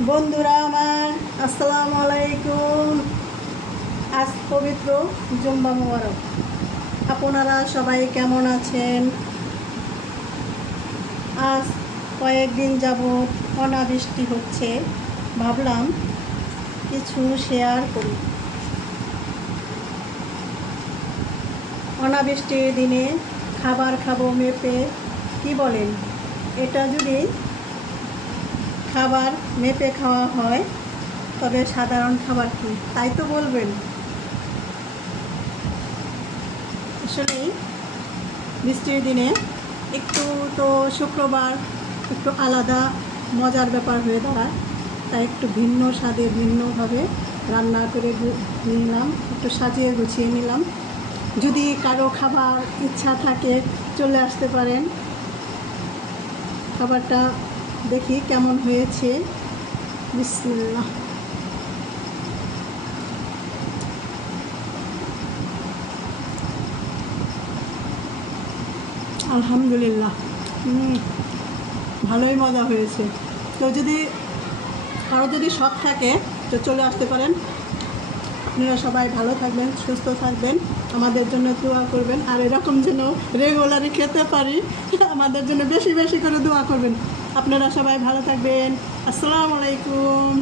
বন্ধুরা আমার, আসসালামু আলাইকুম। আজ পবিত্র জুম্মা মোবারক। আপনারা সবাই কেমন আছেন? আজ কয়েকদিন যাবৎ অনাবৃষ্টি হচ্ছে, ভাবলাম কিছু শেয়ার করি। অনাবৃষ্টির দিনে খাবার খাবো মেপে, কি বলেন? এটা যদি খাবার মেপে খাওয়া হয় তবে সাধারণ খাবার কি, তাই তো বলবেন? আসলেই বৃষ্টির দিনে একটু তো শুক্রবার একটু আলাদা মজার ব্যাপার হয়ে দাঁড়ায়, তাই একটু ভিন্ন স্বাদে ভিন্নভাবে রান্না করে নিলাম, একটু সাজিয়ে গুছিয়ে নিলাম। যদি কারো খাবার ইচ্ছা থাকে চলে আসতে পারেন। খাবারটা দেখি কেমন হয়েছে। বিসমিল্লাহ। আলহামদুলিল্লাহ, ভালোই মজা হয়েছে। তো কারো যদি শখ থাকে তো চলে আসতে পারেন। আপনারা সবাই ভালো থাকবেন, সুস্থ থাকবেন, আমাদের জন্য দোয়া করবেন, আর এরকম যেন রেগুলারই খেতে পারি, আমাদের জন্য বেশি বেশি করে দোয়া করবেন। আপনারা সবাই ভালো থাকবেন। আসসালামু আলাইকুম।